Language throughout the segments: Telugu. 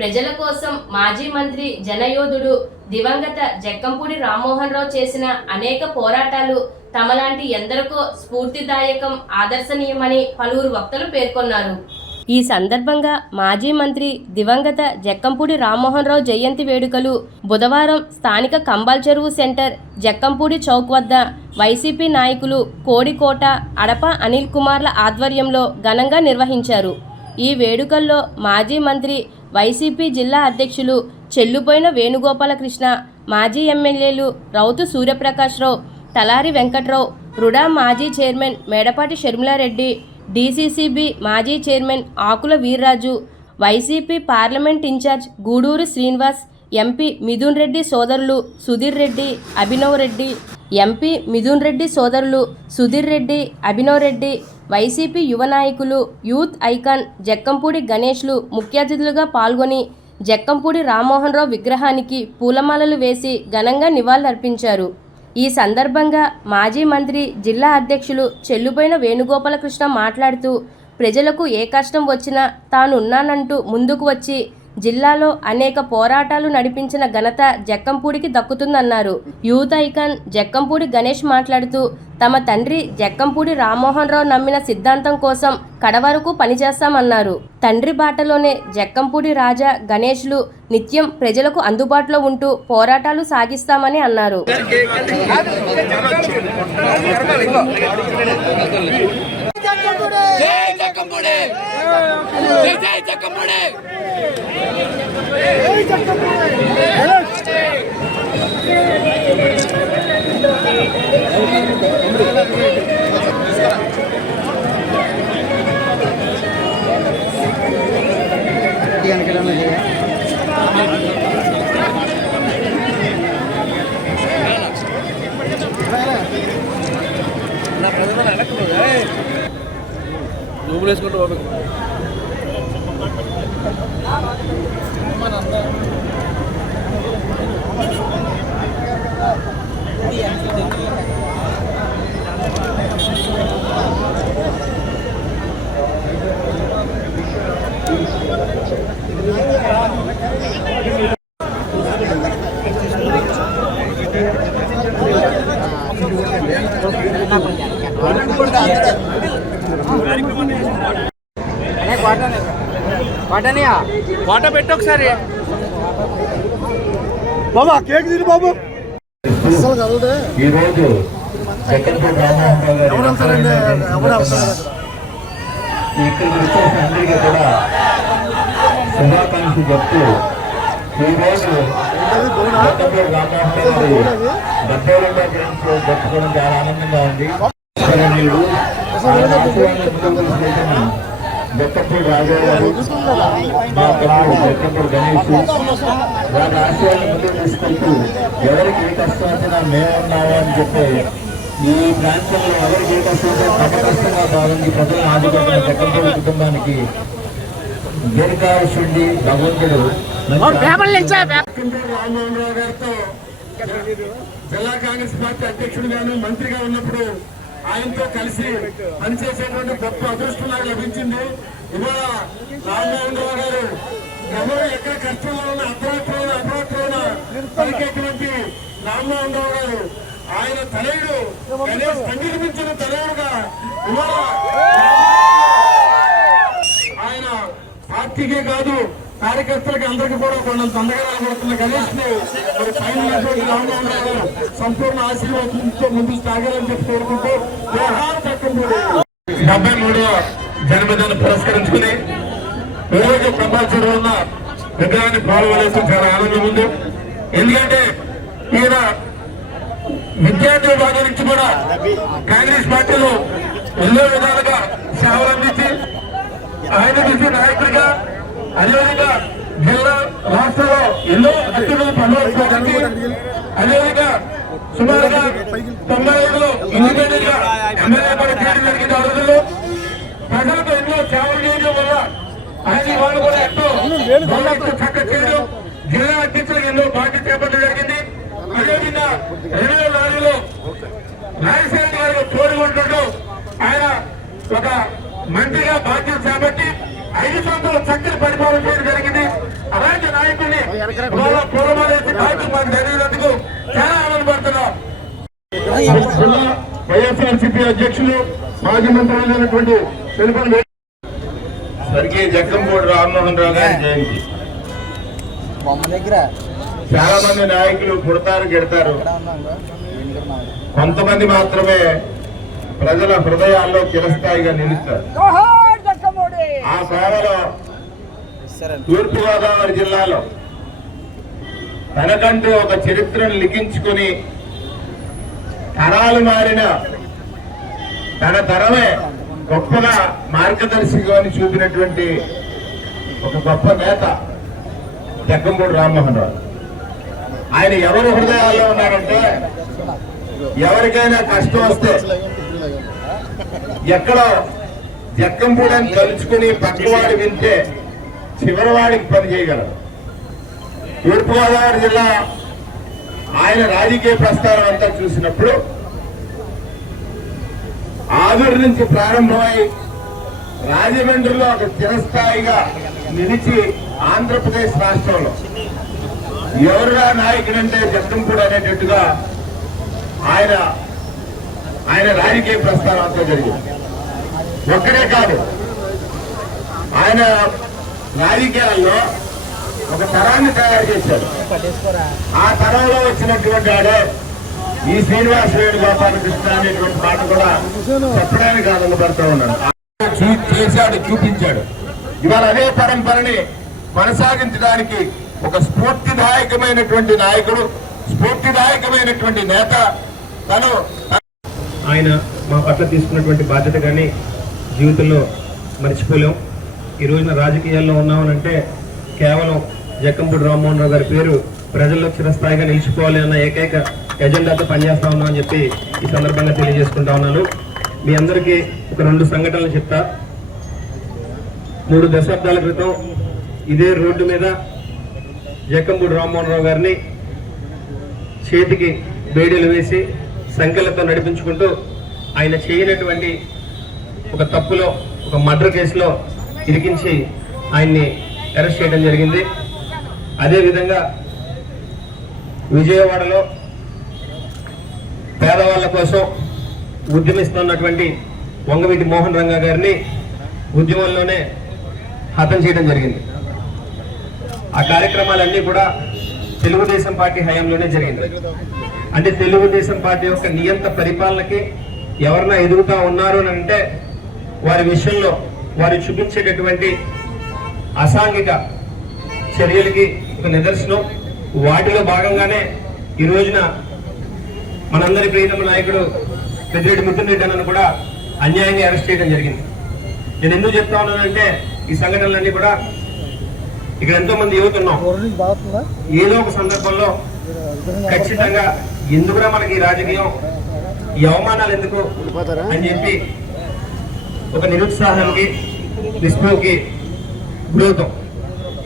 ప్రజల కోసం మాజీ మంత్రి జనయోధుడు దివంగత జక్కంపూడి రామ్మోహన్ రావు చేసిన అనేక పోరాటాలు తమలాంటి ఎందరికో స్ఫూర్తిదాయకం ఆదర్శనీయమని పలువురు వక్తలు పేర్కొన్నారు. ఈ సందర్భంగా మాజీ మంత్రి దివంగత జక్కంపూడి రామ్మోహన్ రావు జయంతి వేడుకలు బుధవారం స్థానిక కంబాల్ చెరువు సెంటర్ జక్కంపూడి చౌక్ వద్ద వైసీపీ నాయకులు కోడికోట అడప అనిల్ కుమార్ల ఆధ్వర్యంలో ఘనంగా నిర్వహించారు. ఈ వేడుకల్లో మాజీ మంత్రి వైసీపీ జిల్లా అధ్యక్షులు చెల్లుపోయిన వేణుగోపాలకృష్ణ మాజీ ఎమ్మెల్యేలు రౌతు సూర్యప్రకాశ్రావు తలారి వెంకట్రావు రుడా మాజీ చైర్మన్ మేడపాటి షర్మిలారెడ్డి డీసీసీబీ మాజీ chairman Akula Veerraju YCP parliament incharge Gudur Srinivas MP Mithun Reddy సోదరులు సుధీర్ రెడ్డి అభినవ్ రెడ్డి ఎంపీ మిథున్ రెడ్డి సోదరులు సుధీర్ రెడ్డి అభినవ్ రెడ్డి వైసీపీ యువ నాయకులు యూత్ ఐకాన్ జక్కంపూడి గణేష్లు ముఖ్య అతిథులుగా పాల్గొని జక్కంపూడి రామ్మోహన్ రావు విగ్రహానికి పూలమాలలు వేసి ఘనంగా నివాళులర్పించారు. ఈ సందర్భంగా మాజీ మంత్రి జిల్లా అధ్యక్షులు చెల్లుపోయిన వేణుగోపాలకృష్ణ మాట్లాడుతూ ప్రజలకు ఏ కష్టం వచ్చినా తానున్నానంటూ ముందుకు వచ్చి జిల్లాలో అనేక పోరాటాలు నడిపించిన ఘనత జక్కంపూడికి దక్కుతుందన్నారు. యూత్ ఐకాన్ జక్కంపూడి గణేష్ మాట్లాడుతూ తమ తండ్రి జక్కంపూడి రామ్మోహన్ రావు నమ్మిన సిద్ధాంతం కోసం కడవరకు పనిచేస్తామన్నారు. తండ్రి బాటలోనే జక్కంపూడి రాజా గణేష్లు నిత్యం ప్రజలకు అందుబాటులో ఉంటూ పోరాటాలు సాగిస్తామని అన్నారు. జై జక్కంపూడి! జై జక్కంపూడి! ರೂಮ್ ವೇಸ್ಕೊಂಡು ಹೋಗ್ಬೇಕು వాట పెట్టు ఒకసారి. బాబా కేక్ తిని బాబు. ఈరోజు ఇక్కడికి అందరికీ కూడా శుభాకాంక్షలు చెప్తూ ఈరోజు డెబ్బై రెండో జరుపుకోవడం చాలా ఆనందంగా ఉంది. జక్కపూడి రాజా గారు మా తమ్ముడు జక్కపూడి గణేష్. వారి ఆశయాలను ముందుకు తీసుకెళ్తూ ఎవరికి ఏ కష్టం వచ్చినా మేమున్నాము అని చెప్పి ఈ ప్రాంతంలో ఎవరికి ఏ కష్టం వచ్చినా తమ కష్టంగా భావించి ప్రజలను ఆదుకుంటున్న జక్కపూడి కుటుంబానికి దీర్ఘాయుషుండి భగవంతుడు మంచి రామ్మోహన్ రావు గారితో జిల్లా కాంగ్రెస్ పార్టీ అధ్యక్షుడిగాను మంత్రిగా ఉన్నప్పుడు ఆయనతో కలిసి పనిచేసేటువంటి గొప్ప అదృష్టం నాకు లభించింది. ఇవాళ రామ్మోహన్ రావు గారు ఎవరు ఎక్కడ కష్టంలో ఉన్న అర్ధరాత్రిలోన అర్ధరాత్రిలోన పలికేటువంటి రామ్మోహన్ రావు గారు ఆయన తనయుడు గణేష్ సంగీతించిన తనయుడుగా ఇవాళ ఆయన పార్టీకే కాదు కార్యకర్తలకి అందరికీ కూడా కొంచెం తొందరగా నిలబడుతున్న గణేష్ మరి పైన రామమోహన్ రావు గారు సంపూర్ణ ఆశీర్వాదంతో ముందుకు సాగాలని చెప్పి కోరుకుంటూ డెబ్బై మూడవ జన్మదిన పురస్కరించుకుని ఈరోజు ప్రపంచంలో ఉన్న విగ్రహాన్ని పాల్గొనేసి చాలా ఆనందం ఉంది. ఎందుకంటే ఈయన విద్యార్థి విభాగం నుంచి కూడా కాంగ్రెస్ పార్టీలో ఎన్నో విధాలుగా సేవలు అందించి ఆయన అదేవిధంగా జిల్లా రాష్ట్రంలో ఎన్నో అత్యున్నత పనులు అదేవిధంగా సుమారుగా తొంభై ఐదులో ఇండిపెండెంట్గా ఎమ్మెల్యే పని చేయడం జరిగింది ఆ రోజుల్లో. ప్రజలకు ఎన్నో సేవలు చేయడం వల్ల ఆయన వాళ్ళు కూడా ఎంతో వాళ్ళకు చక్క చేయడం జిల్లా అధ్యక్షులకు ఎన్నో బాధ్యత చేపట్టడం జరిగింది. అదేవిధంగా రెండు వేల నాలుగులో రాజశేఖర గారికి తోడుకుంటుంటూ ఆయన ఒక మంత్రిగా బాధ్యత చేపట్టి ఐదు సంవత్సరాలు చక్కని పరిపాలన చేయడం జరిగింది. అలాంటి ఇవాళ పూలమాలేసి పార్టీ మాకు జరిగినందుకు చాలా ఆనందపడుతున్నాం. వైఎస్ఆర్సీపీ అధ్యక్షులు మాజీ మంత్రులైనటువంటి తెలుపని స్వర్గీయ జగ్గంపూడి రామ్మోహన్ రావు గారి జయంతి. బొమ్మ దగ్గర చాలా మంది నాయకులు పుడతారు గెడతారు. కొంతమంది మాత్రమే ప్రజల హృదయాల్లో చిరస్థాయిగా నిలుస్తారు. ఆ సేవలో తూర్పుగోదావరి జిల్లాలో తనకంటూ ఒక చరిత్రను లిఖించుకుని తరాలు మారిన తన తరమే గొప్పగా మార్గదర్శిగా చూపినటువంటి ఒక గొప్ప నేత జగ్గంపూడి రామ్మోహన్ రావు. ఆయన ఎవరి హృదయాల్లో ఉన్నారంటే ఎవరికైనా కష్టం వస్తే ఎక్కడో జక్కంపూడని తలుచుకుని పక్కవాడు వింటే చివరివాడికి పని చేయగలరు తూర్పుగోదావరి జిల్లా ఆయన రాజకీయ ప్రస్థానం అంతా చూసినప్పుడు ఆదూరు నుంచి ప్రారంభమై రాజమండ్రిలో ఒక చిరస్థాయిగా నిలిచి ఆంధ్రప్రదేశ్ రాష్ట్రంలో ఎవరుగా నాయకుడంటే జక్కంపూడి అనేటట్టుగా ఆయన ఆయన రాజకీయ ప్రస్థానం అంతా జరిగింది. ఒక్కడే కాదు. ఆయన రాజకీయాల్లో ఒక తరాన్ని తయారు చేశారు ఆ తరంలో వచ్చినటువంటి వాడే ఈ శ్రీనివాస వేణుగోపాలకృష్ణ అనేటువంటి పాట కూడా చెప్పడానికి ఆనందపడుతూ ఉన్నాను ఉన్నాడు. చూ- చేశాడు చూపించాడు. ఇవాళ అదే పరంపరని కొనసాగించడానికి ఒక స్ఫూర్తిదాయకమైనటువంటి నాయకుడు స్ఫూర్తిదాయకమైనటువంటి నేత తను ఆయన మా పట్ల తీసుకున్నటువంటి బాధ్యత కానీ జీవితంలో మర్చిపోలేం. ఈ రోజున రాజకీయాల్లో ఉన్నామనంటే కేవలం జక్కంపూడి రామ్మోహన్ రావు గారి పేరు ప్రజల్లో చిరస్థాయిగా నిలిచిపోవాలి అన్న ఏకైక ఎజెండాతో పనిచేస్తా ఉన్నామని చెప్పి ఈ సందర్భంగా తెలియజేసుకుంటా ఉన్నాను. మీ అందరికీ ఒక రెండు సంఘటనలు చెప్తా. మూడు దశాబ్దాల క్రితం ఇదే రోడ్డు మీద జక్కంపూడి రామ్మోహన్ రావు గారిని చేతికి బేడీలు వేసి సంఖ్యలతో నడిపించుకుంటూ ఆయన చేయనటువంటి ఒక తప్పులో ఒక మర్డర్ కేసులో ఇరికించి ఆయన్ని అరెస్ట్ చేయడం జరిగింది. అదేవిధంగా విజయవాడలో పేదవాళ్ళ కోసం ఉద్యమిస్తున్నటువంటి వంగవీటి మోహన్ రంగా గారిని ఉద్యమంలోనే హతం చేయడం జరిగింది. ఆ కార్యక్రమాలన్నీ కూడా తెలుగుదేశం పార్టీ హయాంలోనే జరిగింది. అంటే తెలుగుదేశం పార్టీ యొక్క నియంత పరిపాలనకి ఎవరన్నా ఎదుగుతా ఉన్నారు అని అంటే వారి విషయంలో వారు చూపించేటటువంటి అసాంఘిక చర్యలకి ఒక నిదర్శనం. వాటిలో భాగంగానే ఈ రోజున మనందరి ప్రియతమ నాయకుడు పెద్దిరెడ్డి మిథున్ రెడ్డి అన్నను కూడా అన్యాయంగా అరెస్ట్ చేయడం జరిగింది. నేను ఎందుకు చెప్తా ఉన్నానంటే ఈ సంఘటనలన్నీ కూడా ఇక్కడ ఎంతో మంది యువత ఉన్నాం ఏదో ఒక సందర్భంలో ఖచ్చితంగా ఎందుకురా మనకి ఈ రాజకీయం? ఈ అవమానాలు ఎందుకు? అని చెప్పి ఒక నిరుత్సాహానికి నిస్పృహకి గురవుతాం.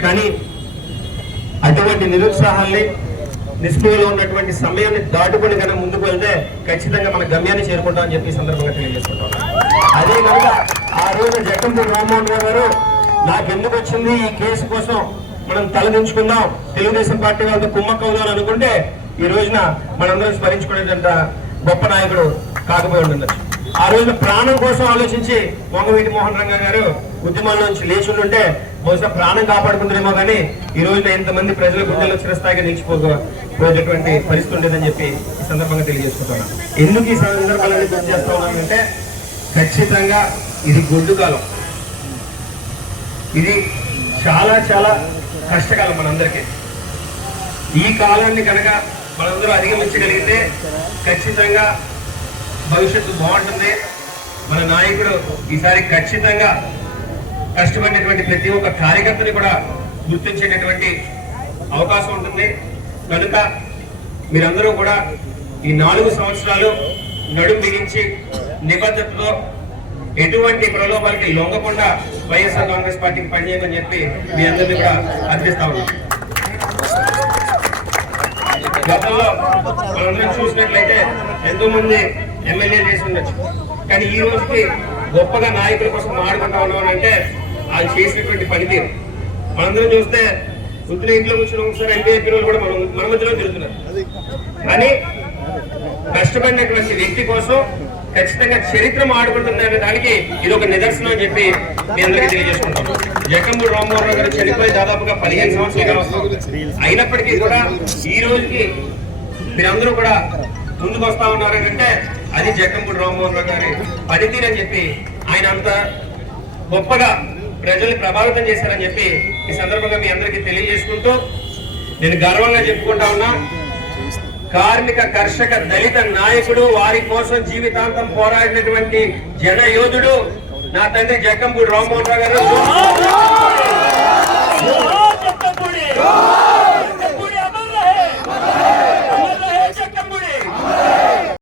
కానీ అటువంటి నిరుత్సాహాన్ని నిస్పృహలో ఉన్నటువంటి సమయాన్ని దాటుకొని కనుక ముందుకు వెళ్తే ఖచ్చితంగా మన గమ్యాన్ని చేరుకుంటాం అని చెప్పి సందర్భంగా తెలియజేసుకుంటాం అదే కనుక ఆ రోజు జగన్మోహన్ రామ్మోహన్ రావు గారు నాకెందుకు వచ్చింది ఈ కేసు కోసం? మనం తలదించుకుందాం తెలుగుదేశం పార్టీ వాళ్ళతో కుమ్మక్కవుదాం అనుకుంటే ఈ రోజున మనందరం స్మరించుకునేటంత గొప్ప నాయకుడు కాకపోయి ఉండొచ్చు. ఆ రోజు ప్రాణం కోసం ఆలోచించి మొంగవీటి మోహన్ రంగా గారు ఉద్యమాల్లో నుంచి లేచి ఉంటే బహుశా ప్రాణం కాపాడుకుంటారేమో కానీ ఈ రోజున ఎంతమంది ప్రజల గుండెల్లో చిరస్థాయిగా నిలిచిపోయేటటువంటి పరిస్థితి ఉండేదని చెప్పి ఈ సందర్భంగా తెలియజేసుకుంటున్నాను. ఎందుకు ఈ సందర్భాలను గుర్తు చేస్తా ఉన్నానంటే ఖచ్చితంగా ఇది గొడ్డు కాలం. ఇది చాలా చాలా కష్టకాలం మనందరికీ. ఈ కాలాన్ని కనుక మనందరూ అధిగమించగలిగితే ఖచ్చితంగా భవిష్యత్తు బాగుంటుంది. మన నాయకుడు ఈసారి ఖచ్చితంగా కష్టపడినటువంటి ప్రతి ఒక్క కార్యకర్తని కూడా గుర్తించేటటువంటి అవకాశం ఉంటుంది. కనుక మీరందరూ కూడా ఈ నాలుగు సంవత్సరాలు నడుం బిగించి నిబద్ధతతో ఎటువంటి ప్రలోభాలకి లొంగకుండా వైఎస్ఆర్ కాంగ్రెస్ పార్టీకి పనిచేయమని చెప్పి మీ అందరినీ కూడా అర్థిస్తా ఉన్నాం. గతంలో మనందరం చూసినట్లయితే ఎంతో మంది ఎమ్మెల్యే చేసి ఉండొచ్చు కానీ ఈ రోజుకి గొప్పగా నాయకుల కోసం మాడుకుంటా ఉన్నాం అంటే వాళ్ళు చేసినటువంటి పనితీరు. మనందరం చూస్తే వృత్తుల ఇంట్లో కూర్చుని ఒకసారి ఎంపీ అయిపోయిన కూడా మనం మన మధ్యలో తిరుగుతున్నారు. కానీ కష్టపడినటువంటి వ్యక్తి కోసం ఖచ్చితంగా చరిత్ర ఆడుకుంటుందనే దానికి ఇది ఒక నిదర్శనం అని చెప్పి మీ అందరికీ తెలియజేసుకుంటాం జగంబూడి రామ్మోహన్ గారు చనిపోయి దాదాపుగా పదిహేను సంవత్సరాలుగా వస్తుంది అయినప్పటికీ కూడా ఈ రోజుకి మీరందరూ కూడా ముందుకు వస్తా ఉన్నారంటే అది జగ్గంపూడి రామ్మోహన్ రావు గారి పనితీరు అని చెప్పి ఆయన అంత గొప్పగా ప్రజల్ని ప్రభావితం చేశారని చెప్పి ఈ సందర్భంగా మీ అందరికీ తెలియజేసుకుంటూ నేను గర్వంగా చెప్పుకుంటా ఉన్నా కార్మిక కర్షక దళిత నాయకుడు వారి కోసం జీవితాంతం పోరాడినటువంటి జన యోధుడు నా తండ్రి జగ్గంపూడి రామ్మోహన్ రావు గారు